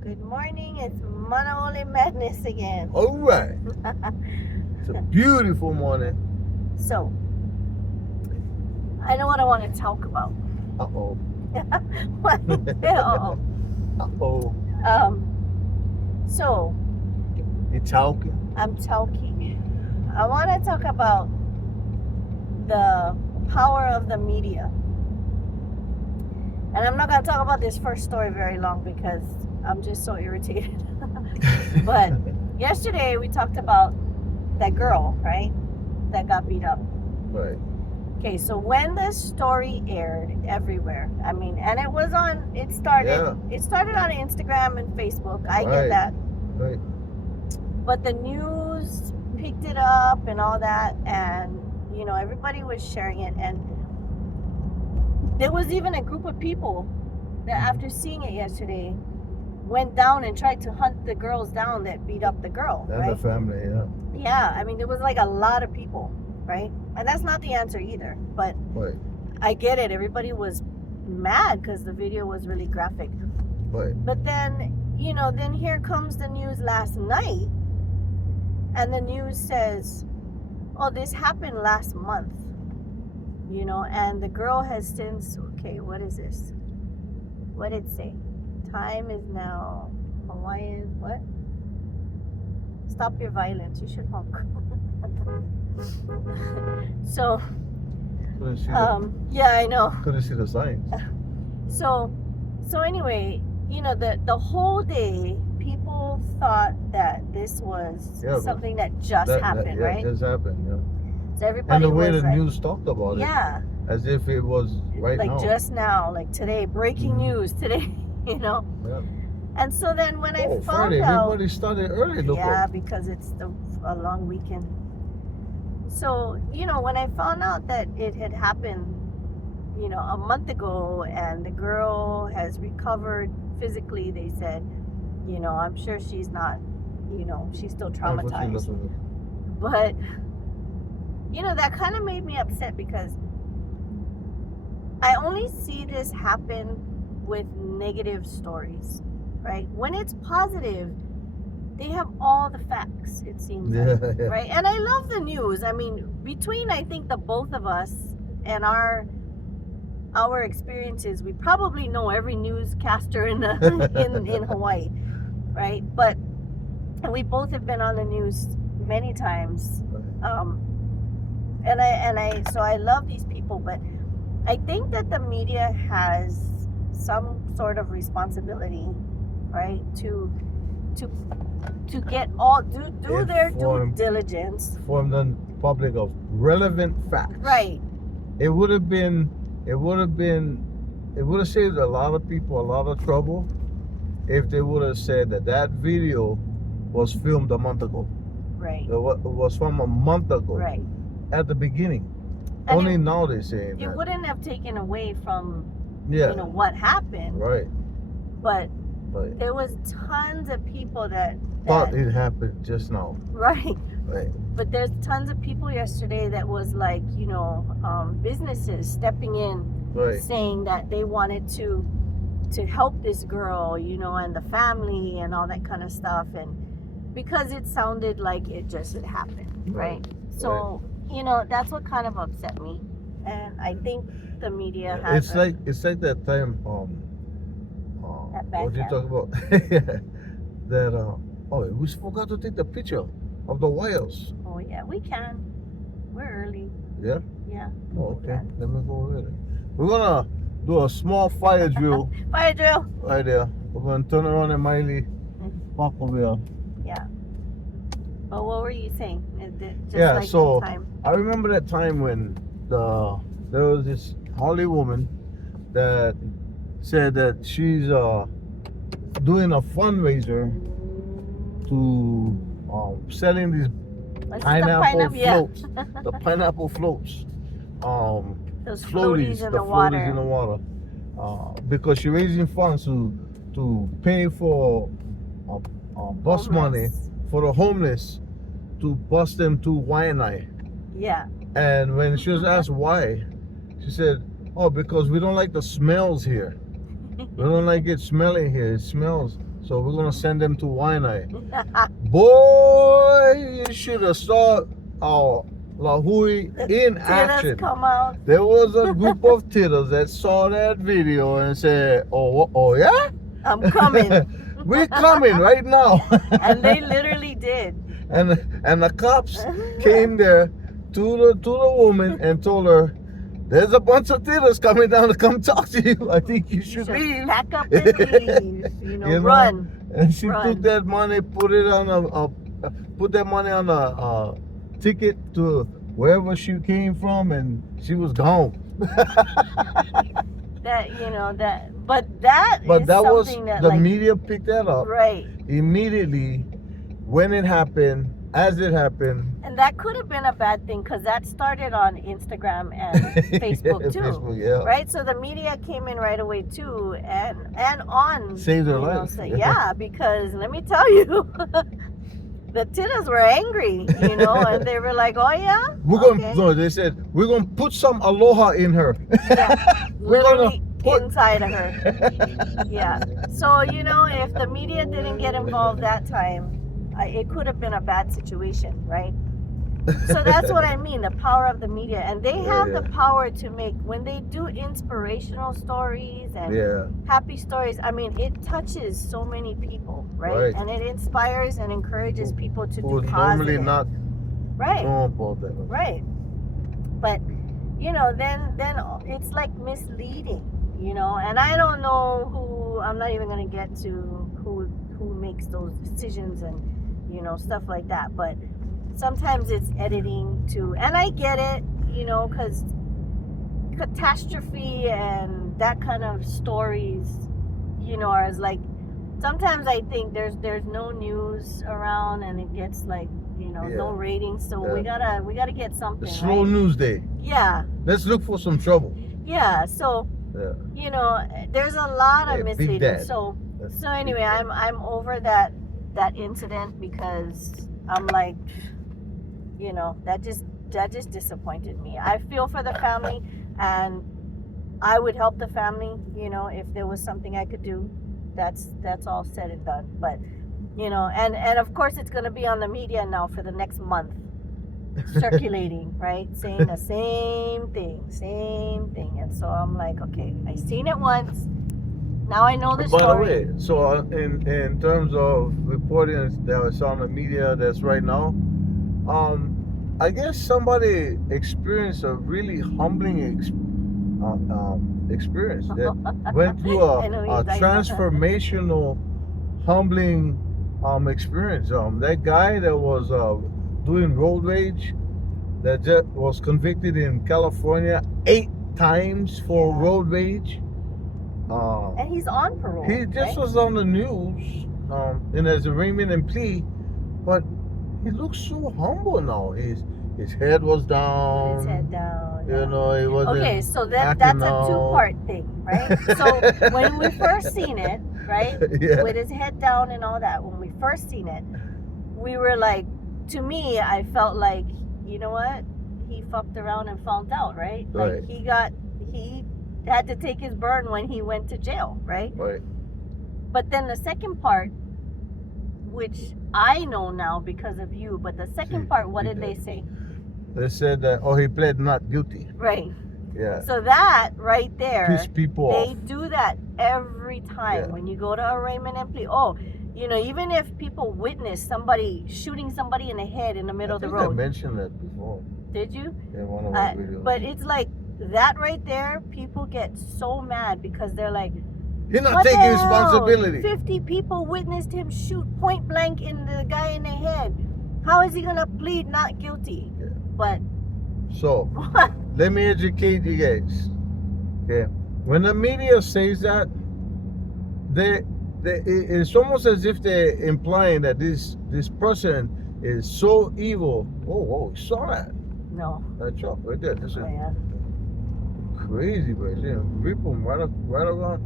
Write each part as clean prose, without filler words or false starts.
Good morning. It's Manaole Madness again. All right. It's a beautiful morning. So, I know what I want to talk about. Uh-oh. What? Uh-oh. Uh-oh. So, You talking? I'm talking. I want to talk about the power of the media. And I'm not going to talk about this first story very long because I'm just so irritated. But yesterday we talked about that girl, right? That got beat up. Right. Okay, so when this story aired everywhere, I mean, and it started on Instagram and Facebook. I get Right. that. Right. But the news picked it up and all that, and everybody was sharing it, and there was even a group of people that after seeing it yesterday went down and tried to hunt the girls down that beat up the girl, And right? the family, yeah. Yeah, I mean, there was like a lot of people, right? And that's not the answer either, but Right. I get it. Everybody was mad because the video was really graphic. Right. But then, then here comes the news last night, and the news says, oh, this happened last month, and the girl has since, okay, what is this? What did it say? Time is now Hawaiian, what? Stop your violence. You should honk. So, Couldn't see yeah, I know. couldn't see the signs. So anyway, the whole day people thought that this was something that just happened, right? Just happened, yeah. So everybody And the way was the like, news talked about it. yeah, As if it was right like now. just now, like today, breaking news today, Yeah. And so then when I found Friday, out, everybody started early. Look yeah, up. because it's a long weekend. So when I found out that it had happened, a month ago, and the girl has recovered physically, they said, I'm sure she's not, she's still traumatized. But that kind of made me upset because I only see this happen with negative stories, right? When it's positive, they have all the facts, it seems like, right? And I love the news. I mean, between I think the both of us and our experiences, we probably know every newscaster in Hawaii, right? But we both have been on the news many times, so I love these people, but I think that the media has some sort of responsibility, right, to get do their due diligence, inform the public of relevant facts. right? It would have saved a lot of people a lot of trouble if they would have said that video was filmed a month ago. Right. It was from a month ago. Right. At the beginning. And only now they're saying it that. wouldn't have taken away from Yeah. What happened. Right. But Right. there was tons of people that Thought it happened just now. right. Right. But there's tons of people yesterday that was like, businesses stepping in, Right. saying that they wanted to help this girl, and the family and all that kind of stuff, and because it sounded like it just had happened, right? So, that's what kind of upset me, and I think the media has. It's like that time. At What you Bandcamp. talk about? That we forgot to take the picture of the whales. Oh yeah, we can. We're early. Yeah. Yeah. Oh, okay. Let me go over there. We're gonna do a small fire drill Fire drill. right there. We're gonna turn around and Miley walk over here. Yeah. But what were you saying? So time. I remember that time when there was this Holly woman that said that she's doing a fundraiser to selling these pineapple floats. The pineapple floats. Those Floaties in the water. Floaties in the water. Because she's raising funds to pay for bus money for the homeless to bus them to Waianae. Yeah. And when she was asked why, she said, "Oh, because we don't like the smells here. We don't like it smelling here. It smells So we're gonna send them to Waianae. Boy, you should have saw La Hui in action. Come out. There was a group of titters that saw that video and said, "Oh yeah, I'm coming." we're coming right now." And they literally did. and the cops came there to the woman and told her, "There's a bunch of titters coming down to come talk to you. I think you should leave." Pack up and leave. Run. And she Run. took that money, put it on put that money on a ticket to wherever she came from, and she was gone. But that But is that was something that the like, media picked that up right. immediately when it happened, as it happened. And that could have been a bad thing because that started on Instagram and Facebook too. Facebook, yeah. Right? So the media came in right away too and on Saved her you know, life. so, yeah, because let me tell you the titters were angry, and they were like, "Oh yeah?" We're Okay. gonna no, they said we're gonna put some aloha in her. Yeah, We're gonna literally put inside of her. Yeah. So, if the media didn't get involved that time, it could have been a bad situation, right? So that's what I mean, the power of the media. And they have Yeah. the power to make, when they do inspirational stories and Yeah. happy stories, I mean, it touches so many people, right? Right. And it inspires and encourages people to Who do would positive. normally not Right. know about that. Right. But then it's like misleading, and I don't know I'm not even going to get to who makes those decisions and stuff like that, but sometimes it's editing too. And I get it, cuz catastrophe and that kind of stories, are like, sometimes I think there's no news around and it gets like, no ratings, so we gotta get something. Slow right? news day. Yeah, Let's look for some trouble. yeah. So Yeah. there's a lot of Hey, Big misleading. Dad. So That's anyway, Big Dad. I'm over that incident because I'm like, that just disappointed me. I feel for the family, and I would help the family. If there was something I could do, that's all said and done. But and of course it's going to be on the media now for the next month, circulating, right, saying the same thing. And so I'm like, okay, I seen it once, now I know the By the story. way, so in terms of reporting that was on the media that's right now, I guess somebody experienced a really humbling experience that went through I know a you're talking about. transformational, humbling experience. That guy that was doing road rage, that just was convicted in California 8 times for Yeah. road rage. And he's on parole. He just right? was on the news, in his arraignment and plea, but he looks so humble now. His head was down. His head down. He wasn't. Okay, so that's acting a out. two-part thing, right? So when we first seen it, right, Yeah. with his head down and all that, when we first seen it, we were like, to me, I felt like, you know what? He fucked around and found out, right? Right. Like he had to take his burn when he went to jail, right? Right. But then the second part, which I know now because of you, but the second part, what did they say? They said that he pled not guilty. Right. Yeah. So that right there, Piss people they off. do that every time Yeah. when you go to arraignment and plea. Oh, even if people witness somebody shooting somebody in the head in the middle of the I think I road. mentioned that before Did you? in one of my videos. But it's like that right there, people get so mad because they're like, He's not what the taking hell? responsibility. 50 people witnessed him shoot point blank in the guy in the head. How is he gonna plead not guilty? Yeah. But So let me educate you guys. Okay, when the media says that, it's almost as if they're implying that this person is so evil. Whoa, you saw that? no. That truck right there. This is Oh, yeah. crazy, bro. Rip him right around.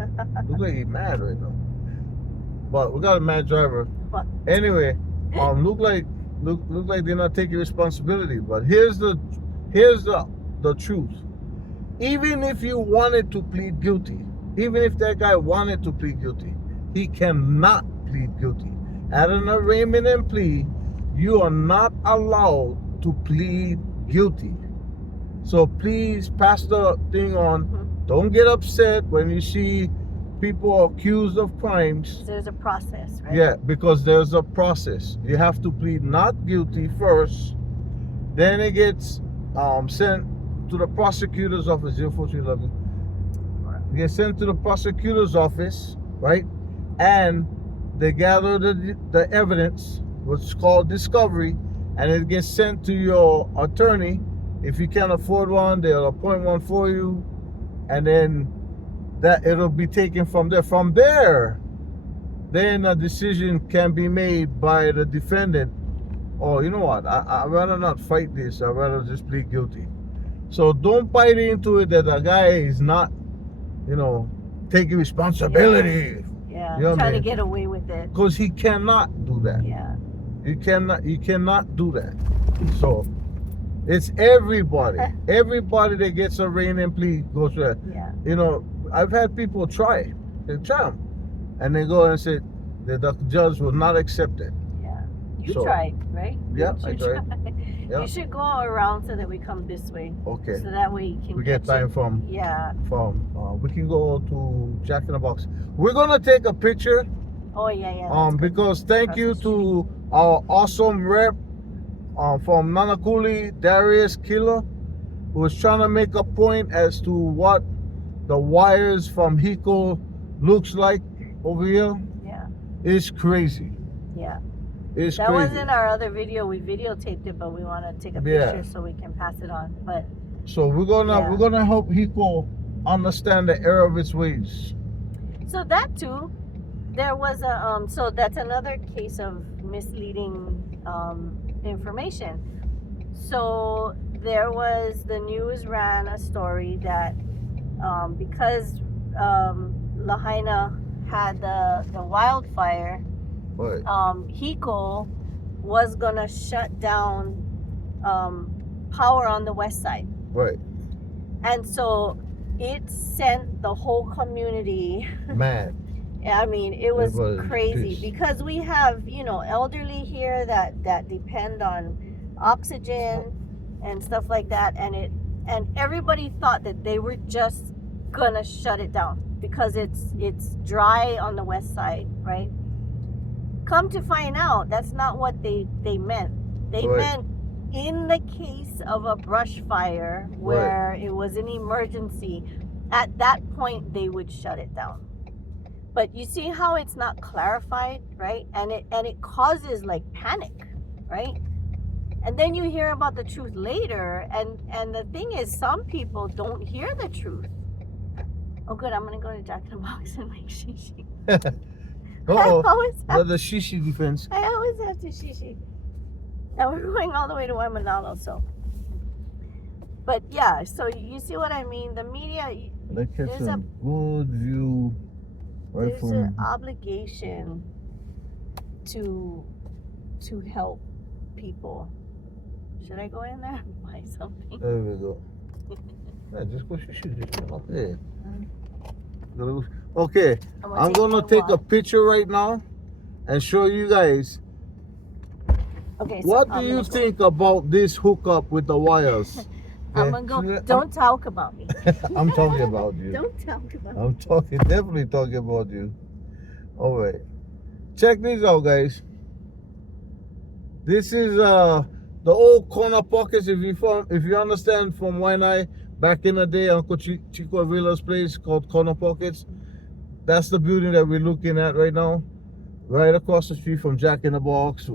Look like he's mad right now. But we got a mad driver. What? Anyway, look like they're not taking responsibility. But here's the truth. Even if you wanted to plead guilty, even if that guy wanted to plead guilty, he cannot plead plead guilty. At an arraignment and plea, you are not allowed to plead guilty. So please pass the thing on. Mhm. Don't get upset when you see people accused of crimes. There's a process, right? Yeah, because there's a process. You have to plead not guilty first. Then it gets sent to the prosecutor's office. 04311. It gets sent to the prosecutor's office, right? And they gather the evidence, what's called discovery, and it gets sent to your attorney. If you can't afford one, they'll appoint one for you, and then that it'll be taken from there. From there, then a decision can be made by the defendant. Oh, you know what? I'd rather not fight this. I'd rather just plead guilty. So don't bite into it that the guy is not, taking responsibility. Yeah, You know what I trying to mean? get away with it. Because he cannot do that. Yeah. You cannot do that. So it's everybody. Everybody that gets a arraignment and plea goes through that. Yeah. I've had people try. They try them. And they go and say that the judge will not accept it. Yeah. You So- tried, right? Yeah, You I tried. Yeah. You should go around so that we come this way. Okay. So that way you can We get catch time it. from Yeah. we can go to Jack in the Box. We're gonna take a picture. Oh yeah, yeah. that's good. Because thank Across you the to our awesome rep from Nanakuli, Darius Killer, who was trying to make a point as to what the wires from Hiko looks like over here. Yeah. It's crazy. Yeah. It's That crazy. was in our other video. We videotaped it, but we want to take a Yeah. picture so we can pass it on. But So we're Yeah. gonna help Hiko understand the error of its ways. so that too, there was a so that's another case of misleading information. So there was, the news ran a story that because Lahaina had the wildfire, Right. Hiko was gonna shut down power on the west side, Right. and so it sent the whole community. Man. I mean, it was was crazy pissed. because we have, elderly here that depend on oxygen and stuff like that, and everybody thought that they were just gonna shut it down because it's dry on the west side, right? Come to find out, that's not what they meant. They Right. meant in the case of a brush fire where it was an emergency, at that point they would shut it down. But you see how it's not clarified, right? And it causes like panic, right? And then you hear about the truth later, and the thing is, some people don't hear the truth. Oh good, I'm gonna go to Jack in the Box and make shishi. Uh-oh. I always have, The shishi defense. I always have to shishi. And we're going all the way to Waimanalo, so. But yeah, so you see what I mean? The media, Let's get There's some good view right there's from an obligation to help people. Should I go in there and buy something? There we go. Yeah, just go shishi. Just go up there. Okay, I'm gonna my take a walk. picture right now and show you guys. Okay, so What do I'm you gonna go. think about this hookup with the wires? I'm gonna go. Yeah, Don't talk about me. I'm talking about you. Don't talk about me. I'm definitely talking about you. All right, check this out, guys. This is the old corner pockets. If you understand from Waianae, back in the day, Uncle Chico Avila's place called Corner Pockets. That's the building that we're looking at right now, right across the street from Jack in the Box.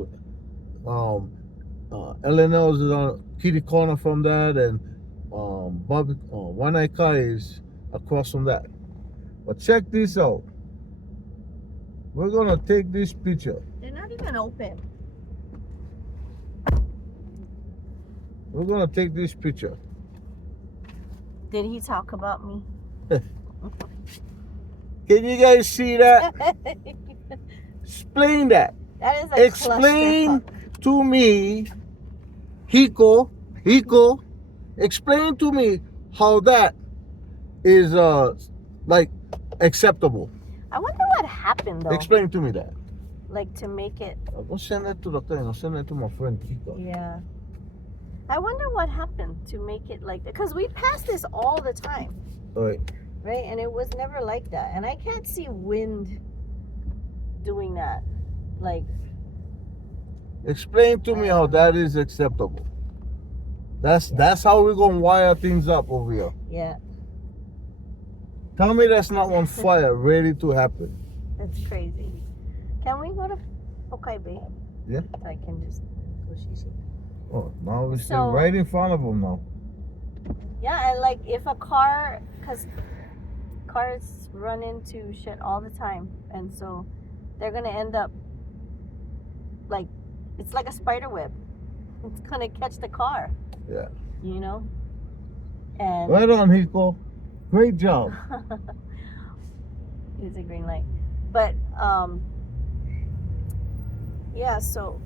L&L's is on kitty corner from that, and Waianae Kai is across from that. But check this out. We're gonna take this picture. They're not even open. We're gonna take this picture. Did he talk about me? Can you guys see that? Explain that. That is a Explain clusterfuck. to me, Hiko, explain to me how that is like acceptable. I wonder what happened though. Explain to me that. like to make it. Don't send it to the thing. I'll send it to my friend Kiko. Yeah. I wonder what happened to make it like that. Because we pass this all the time, Right. right? And it was never like that. And I can't see wind doing that. Like, Explain to me how that is acceptable. That's how we're gonna wire things up over here. yeah, Tell me that's not on fire, ready to happen. that's crazy. Can we go to Pokai Bay? Yeah. So I can just go shishi. Oh, now we're So- still right in front of them now. Yeah, and like if a car, because cars run into shit all the time, and so they're gonna end up like, it's like a spider web. It's gonna catch the car. Yeah. You know? And Right on, Hiko. Great job. it's a green light. But yeah, so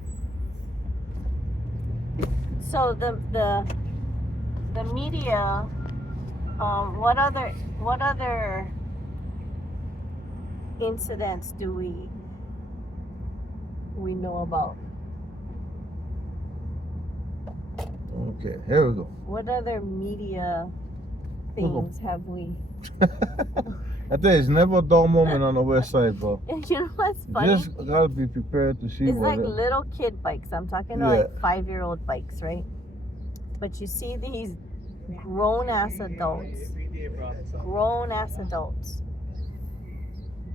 the media, what other incidents do we know about? Okay, here we go. What other media things have we? I think it's never a dull moment on the west side, bro. You know what's funny? Just gotta be prepared to see It's what like it- little kid bikes. I'm talking about like 5-year-old bikes, right? But you see these grown ass adults.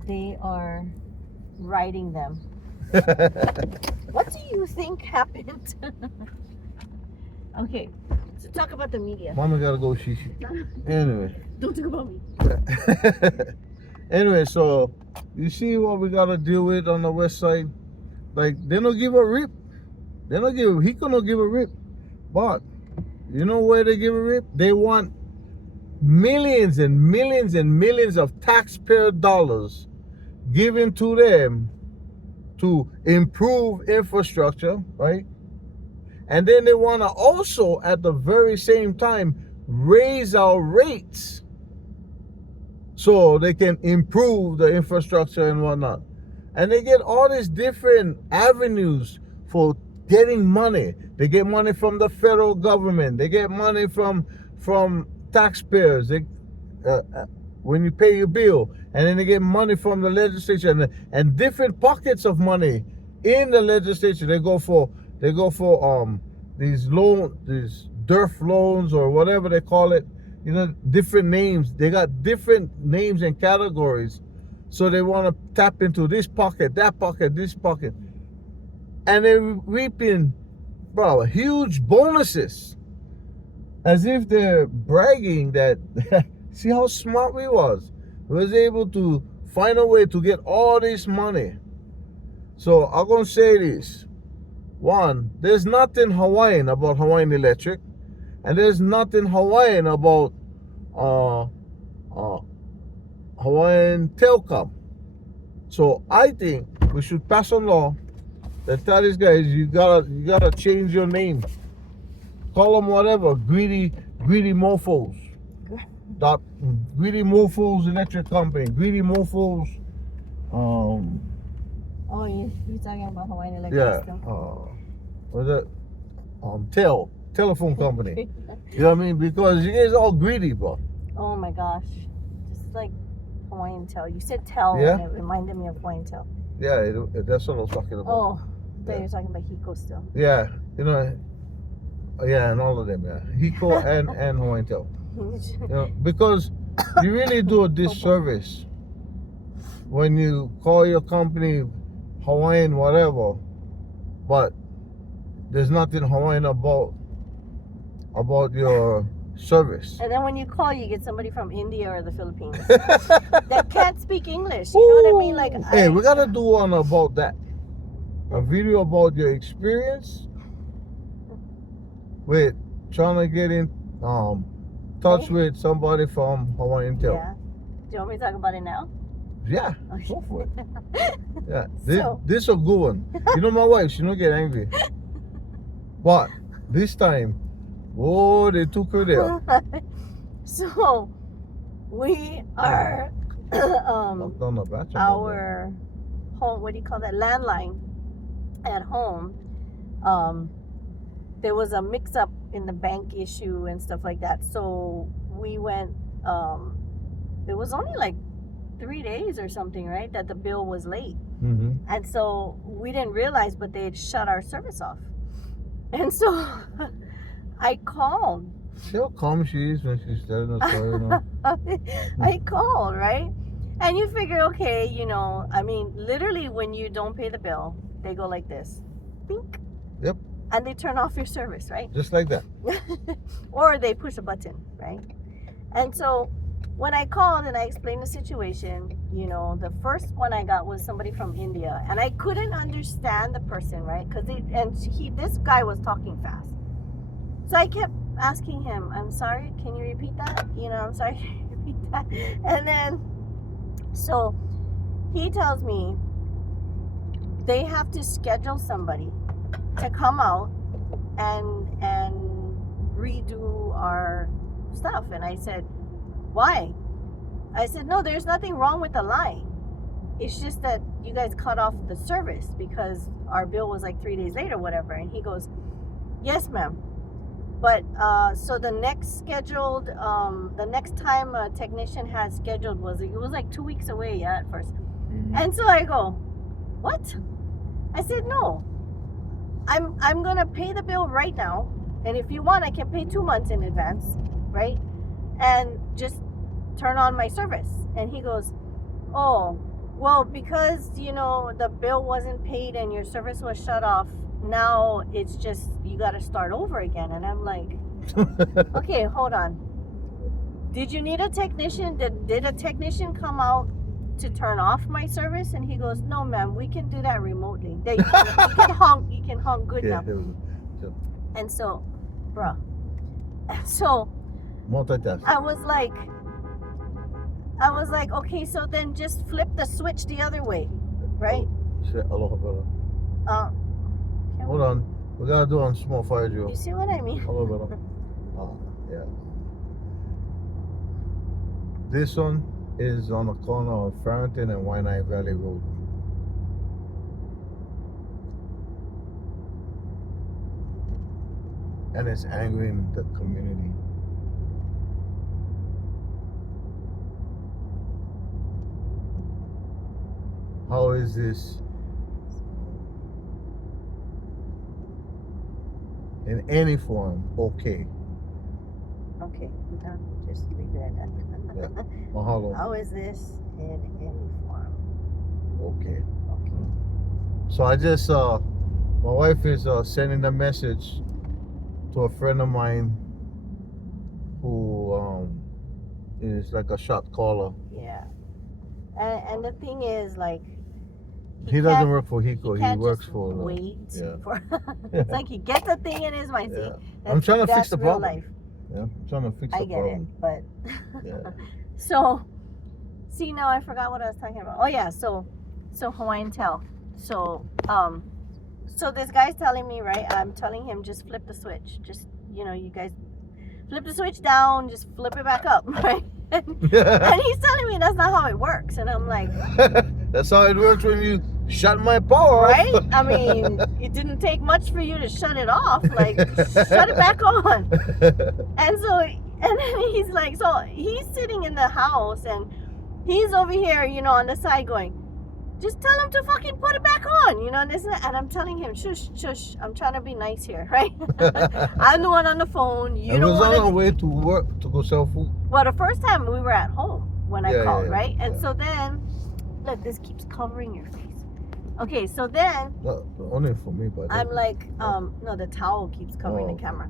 They are riding them. What do you think happened? Okay, so talk about the media. Mama gotta go shishi. Anyway. Don't talk about me. Anyway, so you see what we gotta deal with on the west side? Like they don't give a rip. He gonna give a rip. But you know where they give a rip? They want millions and millions and millions of taxpayer dollars given to them to improve infrastructure, right? And then they want to also at the very same time raise our rates so they can improve the infrastructure and whatnot. And they get all these different avenues for getting money. They get money from the federal government. They get money from taxpayers. When you pay your bill, and then they get money from the legislature and different pockets of money in the legislature. They go for these DERF loans or whatever they call it. You know, different names. They got different names and categories. So they want to tap into this pocket, that pocket, this pocket. And they're reaping, bro, huge bonuses. As if they're bragging that, see how smart we was. We was able to find a way to get all this money. So I'm going to say this. One, there's nothing Hawaiian about Hawaiian Electric. And there's nothing Hawaiian about Hawaiian Telecom. So I think we should pass a law that tell these guys you gotta change your name. Call them whatever, greedy mofos. Greedy Mofos Electric Company, Greedy Mofos. Oh, you're talking about Hawaiian Electric Yeah. still? What's that? Telephone company. You know what I mean? Because you guys all greedy, bro. Oh my gosh. Just like Hawaiian Tel. You said Tel Yeah? and it reminded me of Hawaiian Tel. Yeah, that's what I was talking about. Oh, I thought Yeah. you were talking about Hiko still. Yeah, you know. Yeah, and all of them. Yeah, Hiko and Hawaiian Tel. You know, because you really do a disservice when you call your company Hawaiian whatever, but there's nothing Hawaiian about your service. And then when you call, you get somebody from India or the Philippines that can't speak English. You know what I mean? Like, Hey, we gotta do one about that. A video about your experience with trying to get in touch Okay. with somebody from Hawaiian Tel. Yeah. Do you want me to talk about it now? Yeah, Okay. go for it. Yeah, So- this a good one. You know my wife, she don't get angry. But this time, oh, they took her there. So, we are Knocked down the batch. our home, what do you call that, landline at home, there was a mix-up in the bank issue and stuff like that. So we went. It was only like 3 days or something, right? That the bill was late, and so we didn't realize, but they had shut our service off, and so I called. See how calm she is when she's telling the story. You know? I called, right? And you figure, okay, you know, I mean, literally when you don't pay the bill, they go like this. Bink. Yep. And they turn off your service, right? Just like that. Or they push a button, right? And so when I called and I explained the situation, you know, the first one I got was somebody from India, and I couldn't understand the person, right? Because this guy was talking fast. So I kept asking him, I'm sorry, can you repeat that? You know, I'm sorry, can you repeat that? And then, so he tells me they have to schedule somebody to come out and redo our stuff. And I said, why? I said, no, there's nothing wrong with the line. It's just that you guys cut off the service because our bill was like 3 days later, whatever. And he goes, yes, ma'am. But so the next time a technician had scheduled was like 2 weeks away, yeah, at first. And so I go, what? I said, no, I'm gonna pay the bill right now, and if you want, I can pay 2 months in advance, right? And just turn on my service. And he goes, oh, well, because you know the bill wasn't paid and your service was shut off, now it's just you got to start over again. And I'm like, okay, hold on, did you need a technician? Did a technician come out to turn off my service? And he goes, no, ma'am, we can do that remotely. You can honk good now. And so, bruh, so multitask. I was like, okay, so then just flip the switch the other way, right? Hold on, we gotta do on small fire drill. You see what I mean? Yeah. This one is on the corner of Farrington and Waianae Valley Road. And it's angering the community. How is this in any form okay? Okay, I'm done. Just leave it at that. Yeah. Mahalo. How is this in any form? Okay. Okay. So I just my wife is sending a message to a friend of mine who is like a shot caller. Yeah. And the thing is, like, he doesn't work for Hiko. He works just for wait yeah. for. It's like he gets the thing in his mind. Yeah. See, I'm trying to fix the real problem. life. Yeah, I'm trying to fix the I get problem. it, but Yeah. so see, now I forgot what I was talking about. Oh yeah, so Hawaiian Tel. So so this guy's telling me, right? I'm telling him just flip the switch. Just, you know, you guys flip the switch down, just flip it back up, right? And he's telling me that's not how it works, and I'm like, that's how it works when you shut my power off. right? I mean, it didn't take much for you to shut it off. Like, shut it back on. And so, and then he's like, so he's sitting in the house and he's over here, you know, on the side going, just tell him to fucking put it back on, you know, and this and that. And I'm telling him, shush, shush, I'm trying to be nice here, right? I'm the one on the phone. You don't want on our way to work to go sell food. Well, the first time we were at home when I called, yeah, right? And yeah. so then, look, this keeps covering your face. Okay, so then Only for me, but I'm like, no, the towel keeps covering the camera.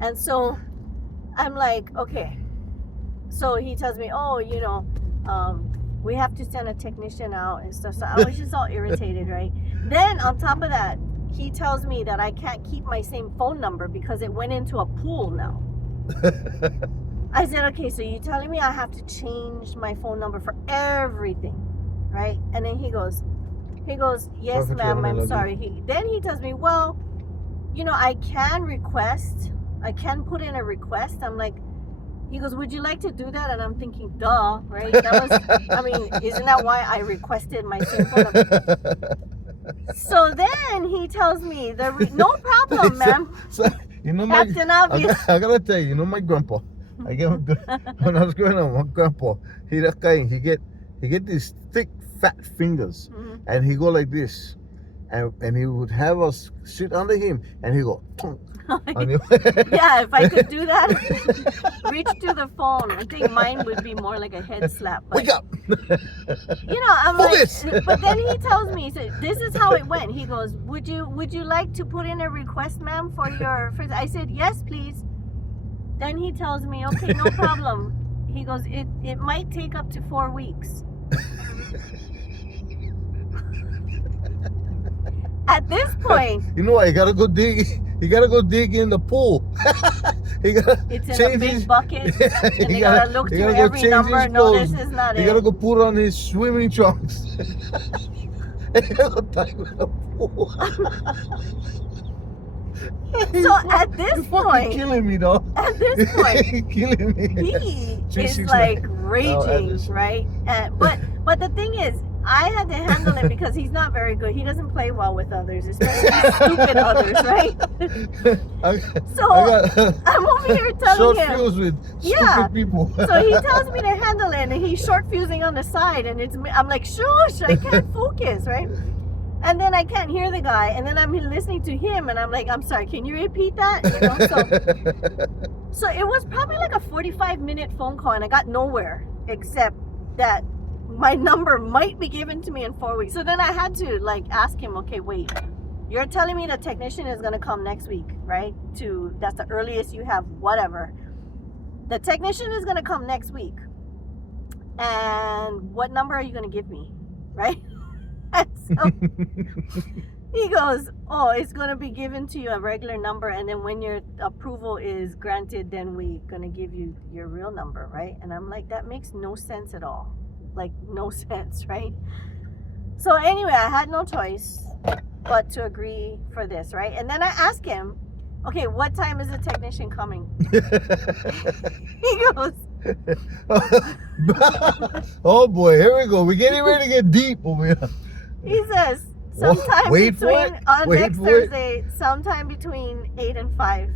And so I'm like, okay. So he tells me, oh, you know, we have to send a technician out and stuff. So I was just all irritated, right? Then on top of that, he tells me that I can't keep my same phone number because it went into a pool now. I said, okay, so you're telling me I have to change my phone number for everything, right? And then he goes, yes, Perfect, ma'am, I I'm love sorry. Then he tells me, well, you know, I can put in a request. I'm like, He goes, would you like to do that? And I'm thinking, duh, right? That was, I mean, isn't that why I requested my same phone number? So then he tells me, no problem, ma'am. So, you know, my, Captain Obvious. I gotta tell you, you know, my grandpa. When I was growing up, my grandpa, he that guy, he get these thick, fat fingers, Mhm. and he go like this, and he would have us sit under him, and he go. Tonk, on you. Yeah, if I could do that, reach to the phone. I think mine would be more like a head slap. But, Wake up! you know, I'm Focus! like, but then he tells me, he said, this is how it went. He goes, would you like to put in a request, ma'am, for your? I said, yes, please. Then he tells me, okay, no problem. He goes, it might take up to 4 weeks. At this point, You know what? You gotta go dig. You gotta go dig in the pool. You gotta it's in change a big his- bucket, You and they gotta look you through gotta go every change number. his No, clothes. this is not You it. gotta go put on his swimming trunks. You gotta go dive in the pool. So at this You're fucking point, killing me, though. at this point, You're killing me. he is 369. like Oh, raging, Anderson. right? But the thing is, I had to handle it because he's not very good. He doesn't play well with others, especially stupid others, right? So I'm over here telling short him. fuse with Yeah. stupid people. So he tells me to handle it, and he's short fusing on the side, and I'm like, shush, I can't focus, right? And then I can't hear the guy, and then I'm listening to him, and I'm like, I'm sorry, can you repeat that? You know, so it was probably like a 45-minute phone call, and I got nowhere except that my number might be given to me in 4 weeks. So then I had to like ask him, okay, wait, you're telling me the technician is gonna come next week, right? That's the earliest you have, whatever. The technician is gonna come next week, and what number are you gonna give me, right? And so he goes, oh, it's going to be given to you a regular number, and then when your approval is granted, then we're going to give you your real number, right? And I'm like, that makes no sense at all. Like, no sense, right? So anyway, I had no choice but to agree for this, right? And then I asked him, okay, what time is the technician coming? He goes, Oh boy, here we go. We're getting ready to get deep over here. he says, sometime Wait for between, it. on Wait next for it. Thursday, sometime between 8 and 5.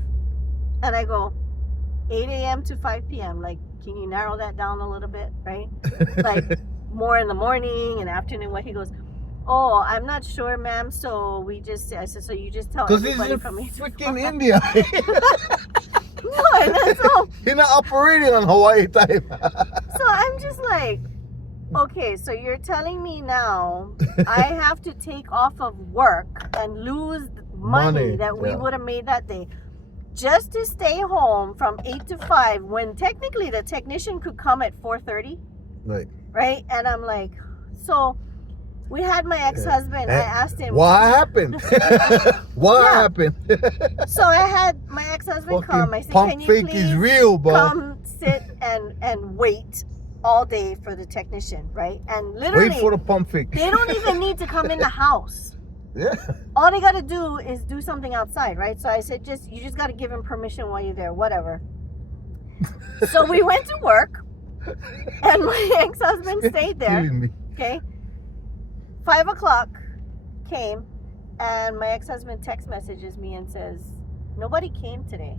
And I go, 8 a.m. to 5 p.m. Like, can you narrow that down a little bit, right? Like, more in the morning and afternoon. What he goes, oh, I'm not sure, ma'am. So I said, so you just tell Because he's everybody in from me. freaking India. No, and then so He's not operating on Hawaii time. I'm just like, okay, so you're telling me now I have to take off of work and lose money that we yeah. would have made that day just to stay home from 8 to 5 when technically the technician could come at 4:30, Right. right? And I'm like, so we had my ex-husband. I asked him. What happened? What Yeah. happened? So I had my ex-husband come. I said, pump can you fake please is real, bro. come sit and wait all day for the technician, right? And literally, Wait for the pump fake. they don't even need to come in the house. Yeah. All they got to do is do something outside, right? So I said, you just got to give him permission while you're there, whatever. So we went to work, and my ex-husband stayed there. Kidding me. Okay. 5 o'clock came, and my ex-husband text messages me and says, nobody came today.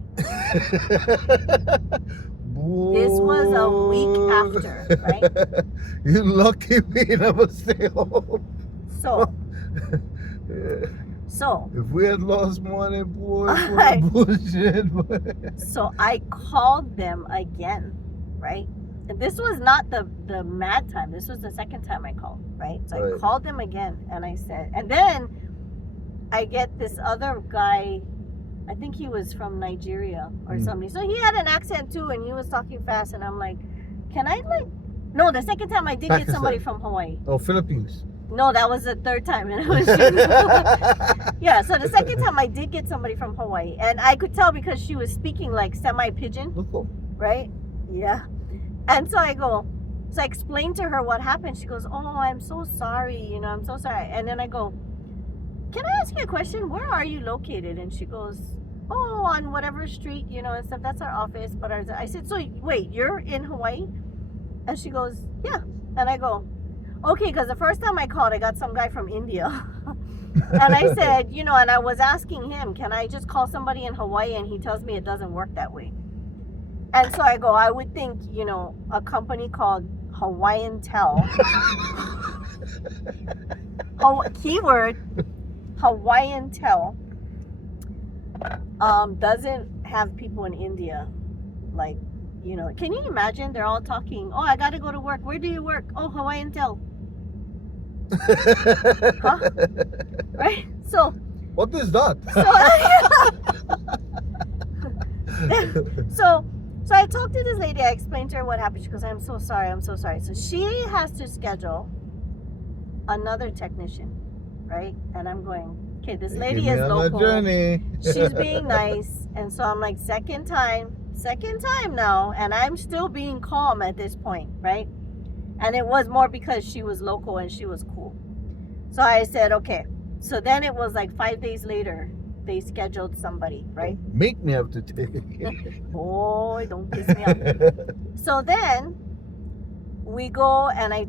This was a week after, right? You lucky we never stay home. So, Yeah. so If we had lost money, boy, Alright. what bullshit. boy. So I called them again, right? And this was not the mad time. This was the second time I called, right? So I Right. called them again, and I said, and then I get this other guy. I think he was from Nigeria or something. So he had an accent too, and he was talking fast. And I'm like, can I No, the second time I did get somebody Pakistan. from Hawaii. Oh, Philippines. No, that was the third time, and I was yeah. So the second time I did get somebody from Hawaii, and I could tell because she was speaking like semi-pidgin, Look. right? Yeah. And so I explained to her what happened. She goes, oh, I'm so sorry. I'm so sorry. And then I go, can I ask you a question? Where are you located? And she goes, oh, on whatever street, you know, and stuff. That's our office. But I said, so wait, you're in Hawaii? And she goes, yeah. And I go, okay, because the first time I called, I got some guy from India. And I said, you know, and I was asking him, can I just call somebody in Hawaii? And he tells me it doesn't work that way. And so I go, I would think, you know, a company called Hawaiian Tel, keyword Hawaiian Tel, doesn't have people in India. Like, you know, can you imagine? They're all talking, oh, I got to go to work. Where do you work? Oh, Hawaiian Tel. Huh? Right? So What is that? So I talked to this lady. I explained to her what happened. She goes, I'm so sorry. So she has to schedule another technician, right? And I'm going, okay, this lady is local. Journey. She's being nice. And so I'm like, second time now. And I'm still being calm at this point, right? And it was more because she was local and she was cool. So I said, okay. So then it was like 5 days later, they scheduled somebody, right? Make me have to take it. Boy, don't piss me off. So then we go and I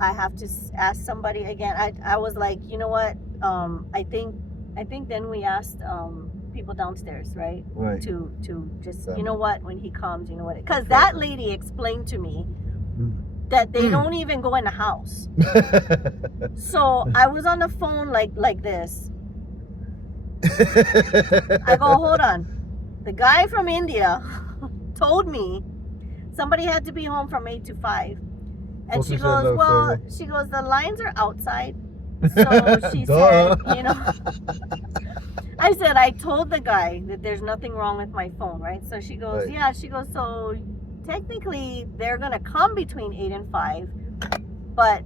have to ask somebody again. I was like, you know what? I think then we asked people downstairs, right? Right. To just, you know what, when he comes, you know what? Because that lady explained to me that they don't even go in the house. So I was on the phone like this. I go, hold on. The guy from India told me somebody had to be home from 8 to 5. And she goes, well, the lines are outside. So she said, you know, I said, I told the guy that there's nothing wrong with my phone, right? So she goes, Right. yeah. She goes, so technically they're going to come between 8 and 5, but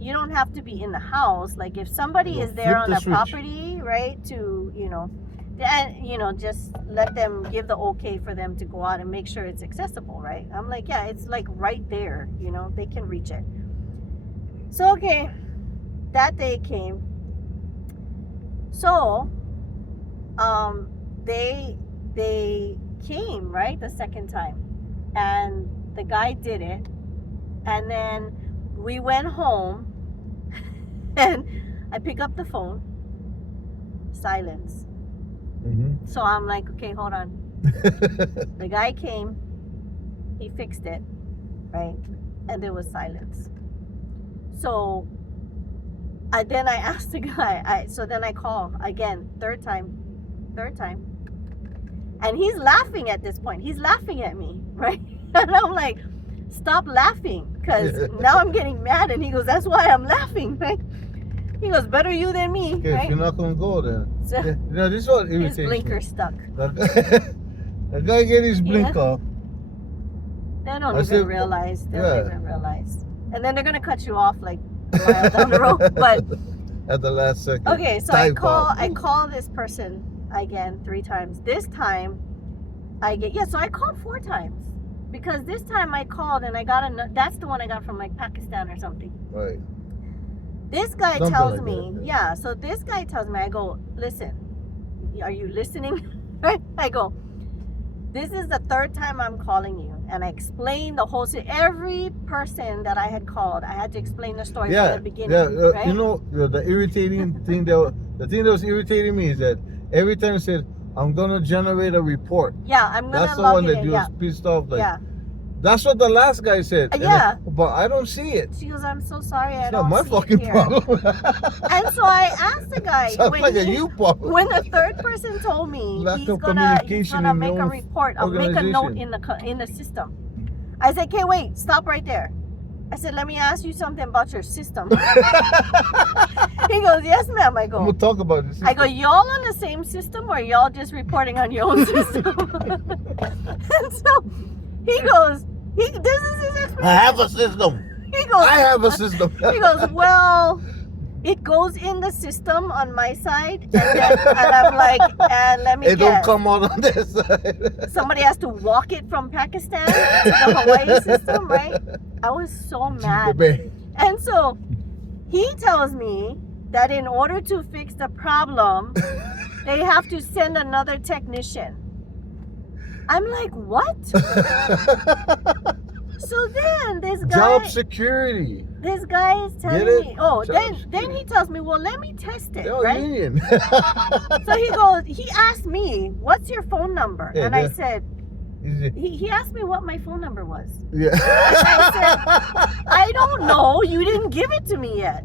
you don't have to be in the house. Like if somebody is there on the property, right, to, you know, and, you know, just let them give the okay for them to go out and make sure it's accessible, right? I'm like, yeah, it's like right there, you know, they can reach it. So, okay, that day came. So, they came, right, the second time. And the guy did it. And then we went home and I pick up the phone. Silence. Mm-hmm. So I'm like, okay, hold on. The guy came, he fixed it, right? And there was silence. So then I asked the guy, so then I call again, third time. And he's laughing at this point. He's laughing at me, right? And I'm like, stop laughing, because now I'm getting mad. And he goes, that's why I'm laughing, right? He goes, better you than me, Okay, right? if you're not going to go then. So You know, this is what irritates his blinker me. stuck. The guy get his blinker. They don't even realize. They don't even realize. And then they're going to cut you off like a mile down the road. But at the last second. okay, so I call this person again 3 times. This time so I called 4 times, because this time I called and I got that's the one I got from like Pakistan or something. Right. This guy Something tells like me, that, yeah. So this guy tells me, I go, listen, are you listening? Right? I go, this is the 3rd time I'm calling you, and I explained the whole every person that I had called. I had to explain the story from the beginning. Yeah, right? you know, the irritating thing the thing that was irritating me is that every time I said, I'm gonna generate a report. Yeah, I'm gonna That's the log one it that in, you was pissed off. Like, yeah. that's what the last guy said. Yeah. But I don't see it. She goes, I'm so sorry, I It's don't not my see fucking it here. problem. And so I asked the guy, Sounds like a you problem. when the 3rd person told me Lack he's of gonna communication in make your a own report, I'll make a note organization. in the system. I said, okay, wait, stop right there. I said, let me ask you something about your system. He goes, yes, ma'am. I I'm go, gonna talk about this. y'all on the same system, or y'all just reporting on your own system? And so he goes, this is his explanation. I have a system. He goes, I have a system. He goes, well, it goes in the system on my side, and I'm like, and let me It guess. don't come out on this side. Somebody has to walk it from Pakistan to the Hawaii system, right? I was so mad. And so he tells me that in order to fix the problem, they have to send another technician. I'm like, what? So then this guy, Job security. this guy is telling Get it? me, oh, Job then security. he tells me, well, let me test it, Oh, right? union. So he asked me, what's your phone number? Yeah, and I yeah. said, Easy. he asked me what my phone number was. Yeah. I don't know. You didn't give it to me yet.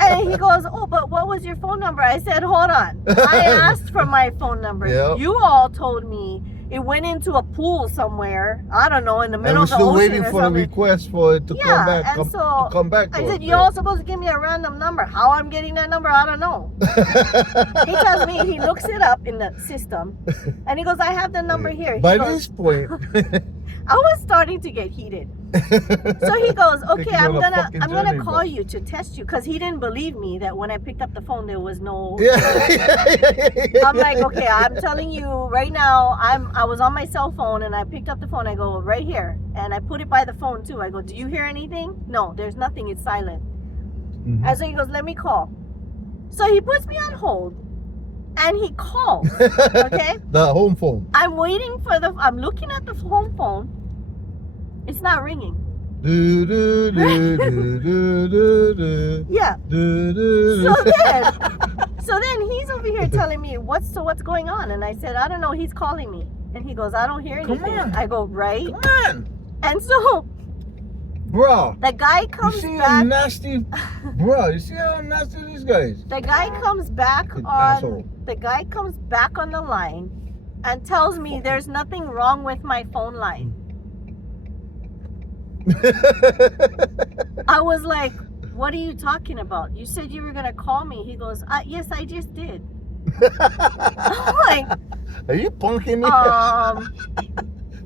And he goes, oh, but what was your phone number? I said, hold on. I asked for my phone number. Yep. You all told me it went into a pool somewhere. I don't know, in the And middle we're of the still ocean waiting or for the something. request for it to Yeah, come back. and so to come back. I to said, us. you're all supposed to give me a random number. How I'm getting that number, I don't know. He tells me, he looks it up in the system, and he goes, I have the number here. He By goes, this point, I was starting to get heated. So he goes, okay, Taking I'm on a gonna fucking I'm gonna journey, call bro. you to test you, because he didn't believe me that when I picked up the phone there was no. yeah. I'm like, okay, I'm telling you right now, I was on my cell phone and I picked up the phone. I go, right here, and I put it by the phone too. I go, do you hear anything? No, there's nothing. It's silent. Mhm. And so he goes, let me call. So he puts me on hold, and he calls. Okay, The home phone. I'm waiting for I'm looking at the home phone. It's not ringing. Do, do, do, do, do, do, do, Yeah. do, do, So do. then he's over here telling me what's going on, and I said, I don't know. He's calling me, and he goes, I don't hear Come anything. on. I go, right. Come on, And so bro. the guy You comes see how back. nasty, bro? You see how nasty these guys? The guy comes back Good on. asshole. The guy comes back on the line, and tells me there's nothing wrong with my phone line. I was like, what are you talking about? You said you were gonna call me. He goes, yes, I just did. I'm like, Are you punking me?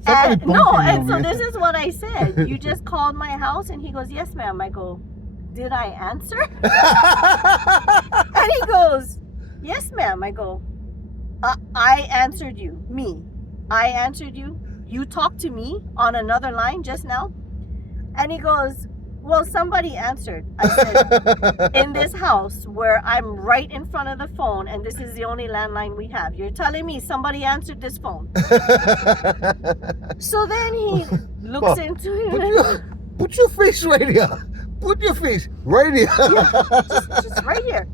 Somebody and, no, punking and you, so man. this is what I said. You just called my house, and he goes, yes, ma'am. I go, did I answer? And he goes, yes, ma'am. I go, I answered you. Me. I answered you. You talked to me on another line just now? And he goes, well, somebody answered. I said, in this house where I'm right in front of the phone, and this is the only landline we have. You're telling me somebody answered this phone. So then he looks into it. Put your face right here. Put your face right here. just right here.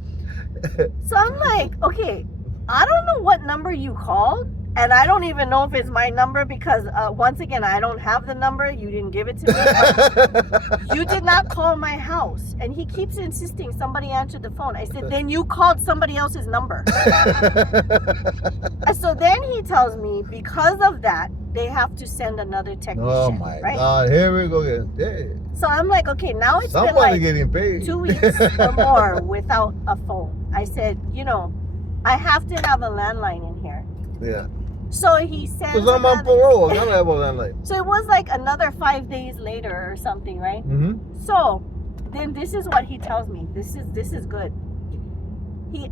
So I'm like, okay, I don't know what number you called, and I don't even know if it's my number, because once again, I don't have the number. You didn't give it to me. But you did not call my house. And he keeps insisting somebody answered the phone. I said, then you called somebody else's number. And so then he tells me, because of that, they have to send another technician. Oh my right? God! Here we go again. Hey, So I'm like, okay, now it's somebody been like getting paid. 2 weeks or more without a phone. I said, I have to have a landline in here. Yeah. So he sends Because I'm on another- parole. I gotta have all that night. So it was like another 5 days later or something, right? Mm-hmm. So then this is what he tells me. This is good.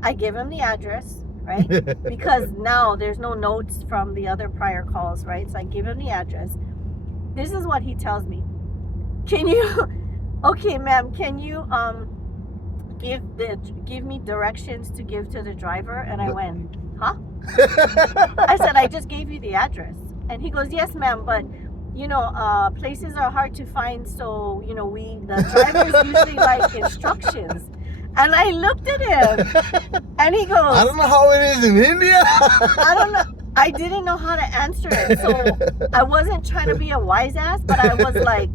I give him the address, right? Because now there's no notes from the other prior calls, right? So I give him the address. This is what he tells me. Can you okay, ma'am, can you give me directions to give to the driver? And I went, huh? I said, I just gave you the address. And he goes, yes, ma'am, but places are hard to find, so the drivers usually like instructions. And I looked at him, and he goes, I don't know how it is in India. I don't know. I didn't know how to answer it, so I wasn't trying to be a wise ass, but I was like,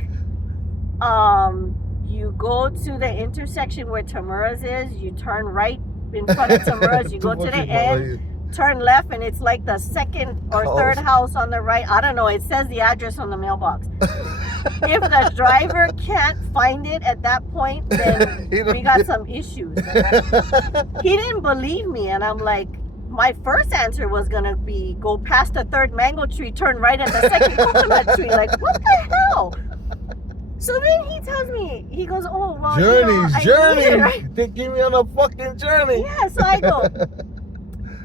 you go to the intersection where Tamura's is, you turn right in front of Tamura's, you go to the end, turn left, and it's like the second or third house on the right. I don't know. It says the address on the mailbox. If the driver can't find it at that point, then we got some issues. He didn't believe me, and I'm like, my first answer was gonna be go past the third mango tree, turn right at the second coconut tree. Like, what the hell? So then he tells me, he goes, oh, well, Journeys, I journey. need it, right? Taking me on a fucking journey. Yeah, so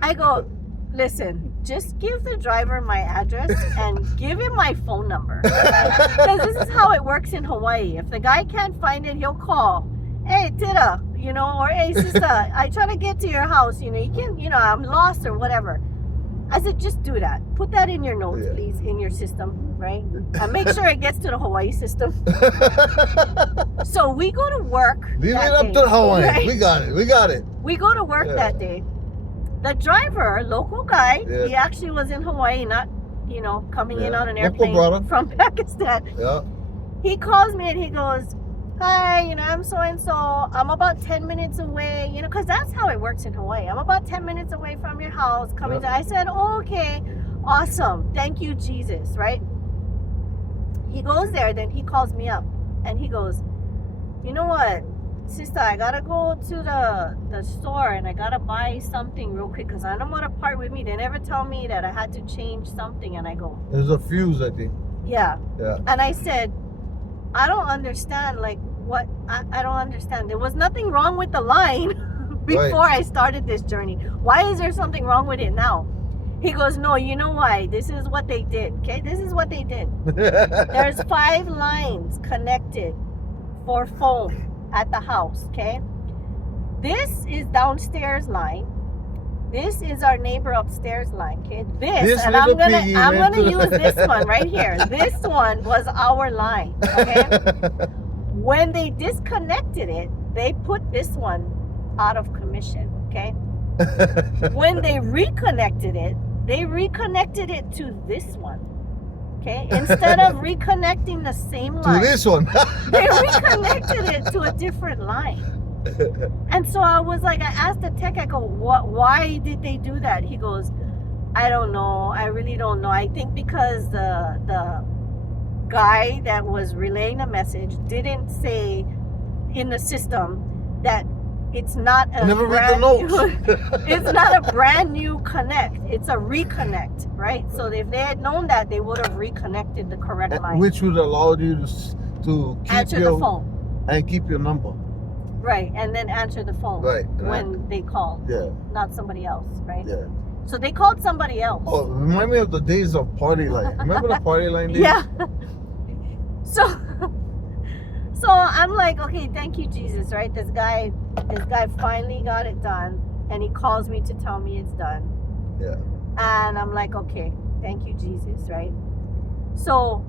I go, listen, just give the driver my address and give him my phone number. Because this is how it works in Hawaii. If the guy can't find it, he'll call. Hey, Tita, you know, or hey, sister, I try to get to your house, you know, you can, you know, I'm lost or whatever. I said, just do that. Put that in your notes, Yeah. please, in your system, right? And make sure it gets to the Hawaii system. So we go to work. Leave it that up day, to the Hawaiian. right? We got it. We got it. We go to work Yeah. that day. The driver, local guy, Yeah. he actually was in Hawaii, not, you know, coming in Yeah. on an Local airplane brother. from Pakistan. Yeah. He calls me and he goes, hi, you know, I'm so and so. I'm about 10 minutes away, you know, because that's how it works in Hawaii. I'm about 10 minutes away from your house. Coming Yeah. to, I said, oh, okay, awesome. Thank you, Jesus, right? He goes there, then he calls me up and he goes, you know what, sister, I gotta go to the store and I gotta buy something real quick because I don't want to part with me. They never tell me that I had to change something. And I go, There's a fuse, I think. yeah. Yeah. And I said, I don't understand, like, what, I don't understand. There was nothing wrong with the line before I started this journey. Why is there something wrong with it now? He goes, no, you know why? This is what they did, okay? This is what they did. There's 5 lines connected for phone at the house, okay? This is downstairs line. This is our neighbor upstairs line, okay? This and I'm little gonna piggy I'm went gonna to- use this one right here. This one was our line, okay? When they disconnected it, they put this one out of commission, okay? When they reconnected it, they reconnected it to this one, okay? Instead of reconnecting the same To line, this one. they reconnected it to a different line. And so I was like, I asked the tech, I go, why did they do that? He goes, I don't know. I really don't know. I think because the guy that was relaying the message didn't say in the system that it's not a Never read the brand notes. it's not a brand new connect. It's a reconnect, right? So if they had known that, they would have reconnected the correct line. Which would allow you to keep Answer your the phone. and keep your number. Right, and then answer the phone Right. when they call, Yeah. not somebody else, right? Yeah. So they called somebody else. Oh, remind me of the days of Party Line. Remember the Party Line days? Yeah. So I'm like, okay, thank you, Jesus, right? This guy finally got it done, and he calls me to tell me it's done. Yeah. And I'm like, okay, thank you, Jesus, right? So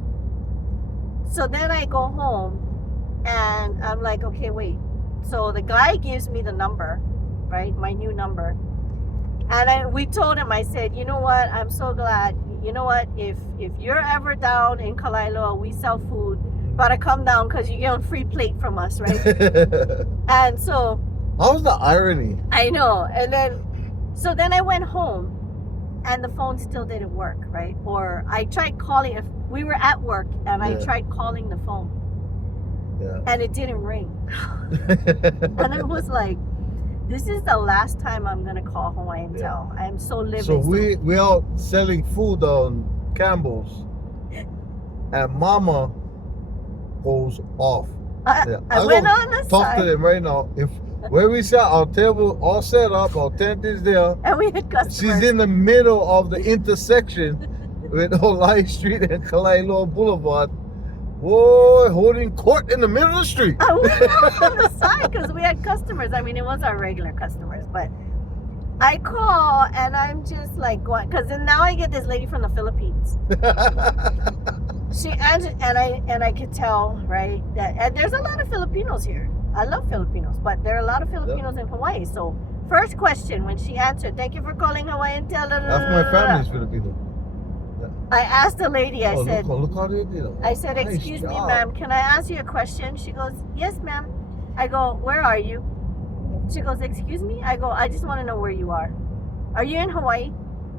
then I go home, and I'm like, okay, wait. So the guy gives me the number, right? My new number. And we told him, I said, you know what? I'm so glad. You know what? If you're ever down in Kalaeloa, we sell food. Gotta come down because you get a free plate from us, right? And so How's the irony? I know. And then I went home and the phone still didn't work, right? Or I tried calling. If we were at work and I Yeah. tried calling the phone Yeah. and it didn't ring. And I was like, this is the last time I'm gonna call Hawaiian Yeah. Tel. I'm so livid. So we out selling food on Campbell's, and Mama goes off. I I went go on the Talk to side them right now. If where we sat, our table all set up, our tent is there. and we had customers. She's in the middle of the intersection with Olai Street and Kalaeloa Boulevard. Boy, holding court in the middle of the street. I went on the side because we had customers. I mean, it was our regular customers, but I call and I'm just like going because then now I get this lady from the Philippines. She answered, and I could tell, right, that and there's a lot of Filipinos here. I love Filipinos, but there are a lot of Filipinos in Hawaii. So first question when she answered, thank you for calling Hawaiian Tel. Half my family's Filipino. I asked the lady, I said, look how they did it. I said, Nice excuse me, job. ma'am, can I ask you a question? She goes, yes, ma'am. I go, where are you? She goes, excuse me? I go, I just want to know where you are. Are you in Hawaii?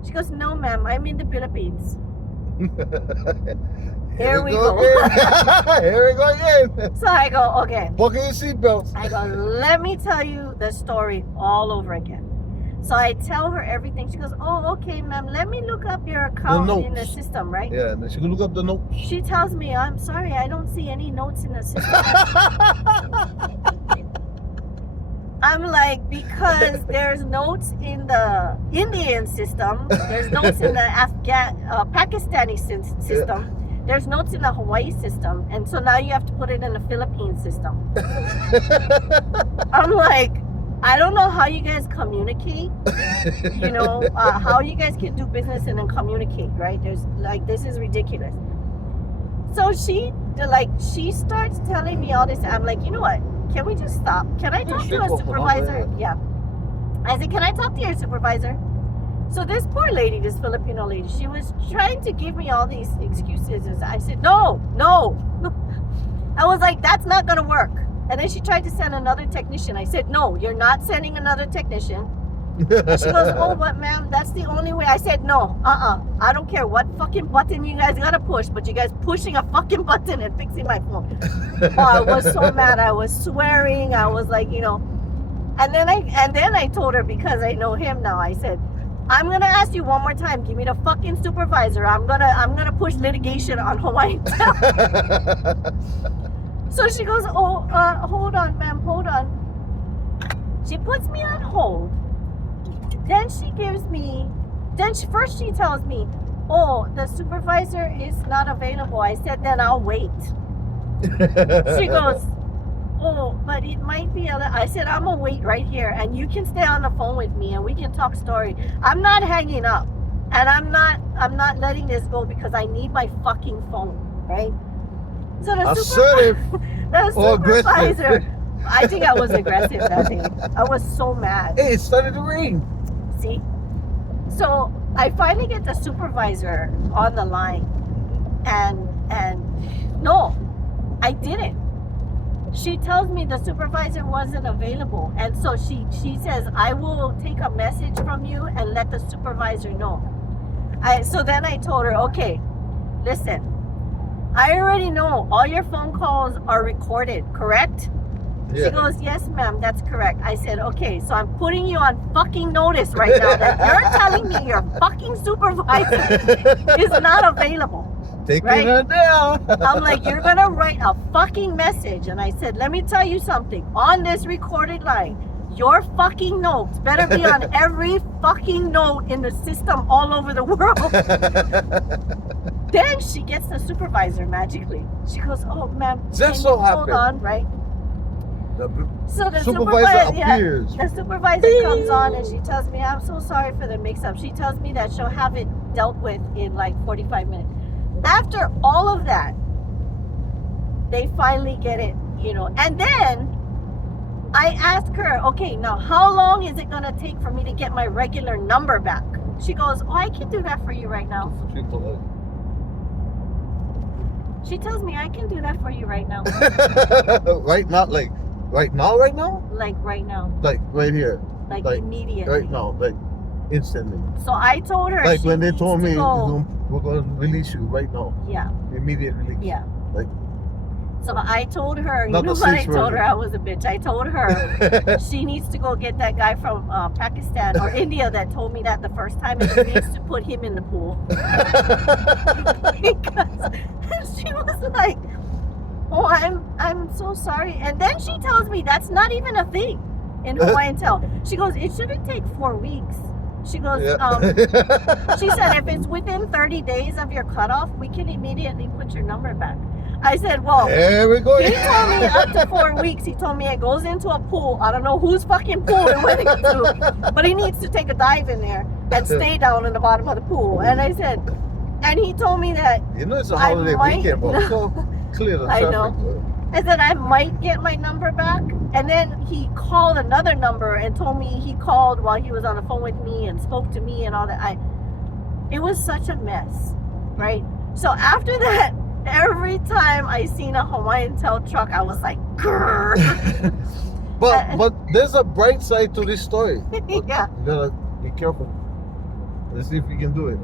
She goes, no, ma'am, I'm in the Philippines. Here we go. Again. Here we go again. So I go, okay. Buckle your seatbelts. I go, let me tell you the story all over again. So I tell her everything. She goes, oh, okay, ma'am, let me look up your account in the notes. system, right? Yeah, and then she can look up the notes. She tells me, I'm sorry, I don't see any notes in the system. I'm like, because there's notes in the Indian system, there's notes in the Pakistani system, there's notes in the Hawaii system, and so now you have to put it in the Philippine system. I'm like, I don't know how you guys communicate. You know, how you guys can do business and then communicate, right? There's like, this is ridiculous. So she starts telling me all this. I'm like, you know what? Can we just stop? Can I talk to a supervisor? Yeah. I said, can I talk to your supervisor? So this poor lady, this Filipino lady, she was trying to give me all these excuses. I said, no. I was like, that's not going to work. And then she tried to send another technician. I said, no, you're not sending another technician. And she goes, oh, but ma'am, that's the only way. I said, no, I don't care what fucking button you guys got to push, but you guys pushing a fucking button and fixing my phone. Oh, I was so mad. I was swearing. I was like, you know. And then I told her, because I know him now, I said, I'm gonna ask you one more time. Give me the fucking supervisor. I'm gonna push litigation on Hawaii. So she goes, oh, hold on, ma'am, hold on. She puts me on hold. Then she gives me. First she tells me, oh, the supervisor is not available. I said, then I'll wait. She goes, oh, but it might be. I said, I'm gonna wait right here, and you can stay on the phone with me, and we can talk story. I'm not hanging up, and I'm not letting this go because I need my fucking phone, right? So the supervisor. I think I was aggressive that day. I was so mad. Hey, it started to rain. See, so I finally get the supervisor on the line, and no, I didn't. She tells me the supervisor wasn't available, and so she says, I will take a message from you and let the supervisor know. So then I told her, okay, listen, I already know all your phone calls are recorded, correct? Yeah. She goes, yes, ma'am, that's correct. I said, okay, so I'm putting you on fucking notice right now that you're telling me your fucking supervisor is not available. Taking her down. I'm like, you're gonna write a fucking message. And I said, let me tell you something. On this recorded line, your fucking notes better be on every fucking note in the system all over the world. Then she gets the supervisor magically. She goes, oh, ma'am, Just so hold happened. on, right? So the supervisor appears. The supervisor comes on and she tells me, I'm so sorry for the mix-up. She tells me that she'll have it dealt with in like 45 minutes. After all of that, they finally get it, you know. And then I ask her, okay, now how long is it going to take for me to get my regular number back? She goes, oh, I can do that for you right now. She tells me I can do that for you right now. Right now? Like right now? Like right now. Like right here? Like immediately. Right now? Like instantly? So I told her. Like she when they needs told to me go. we're going to release you right now. Yeah. Immediate release. Yeah. Like. So I told her, you Not know the what I six told her? version. I was a bitch. I told her she needs to go get that guy from Pakistan or India that told me that the first time, and she needs to put him in the pool. Because she was like, oh, I'm so sorry. And then she tells me that's not even a thing in Hawaiian Tel. She goes, it shouldn't take 4 weeks. She goes, she said, if it's within 30 days of your cutoff, we can immediately put your number back. I said, well, there we go. he told me up to 4 weeks. He told me it goes into a pool. I don't know whose fucking pool it went into, but he needs to take a dive in there and stay down in the bottom of the pool. And I said, and he told me that, You know it's a holiday weekend, but so clear the I traffic. know. I said I might get my number back. And then he called another number and told me he called while he was on the phone with me and spoke to me and all that. It was such a mess, right? So after that, every time I seen a Hawaiian Tel truck, I was like, grrr. But there's a bright side to this story. Yeah. You gotta be careful. Let's see if we can do it.